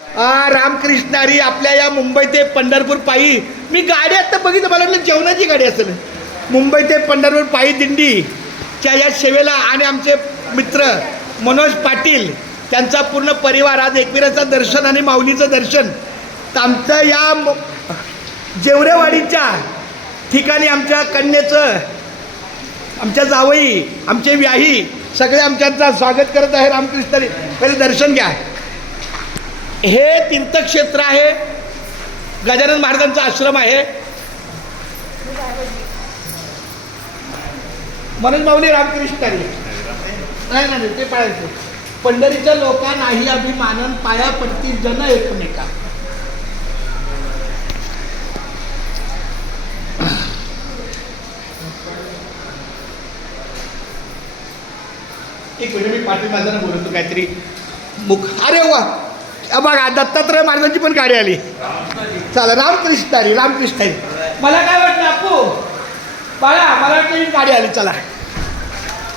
रामकृष्णारी आपल्या या मुंबई ते पंढरपूर पायी, मी गाडी आता बघितलं, मला वाटलं जेवणाची गाडी असेल. मुंबई ते पंढरपूर पायी दिंडीच्या या सेवेला आणि आमचे मित्र मनोज पाटील त्यांचा पूर्ण परिवार आज एकविराचं दर्शन आणि माऊलीचं दर्शन. तर आमचं या जेवरेवाडीच्या ठिकाणी आमच्या कन्येचं, आमच्या जावई, आमचे व्याही सगळे आमच्याचं स्वागत करत आहे. रामकृष्णारी पहिले दर्शन घ्या. हे तीर्थक्षेत्र आहे, गजानन महाराजांचा आश्रम आहे. मनोज माऊली रामकृष्णारी. नाही नाही ते पाहायचं. पंढरीच्या लोका नाही अभिमानन, पाया पडती जन एकमेका. एक मिनिट, मी पाटील माझ्यानं बोलतो काहीतरी मुख. अरे वा, बघा दत्तात्रय महाराजांची पण गाडी आली. चला रामकृष्णारी रामकृष्णारी. मला काय वाटलं आपू बाळा, मला वाटलं ही गाडी आली. चला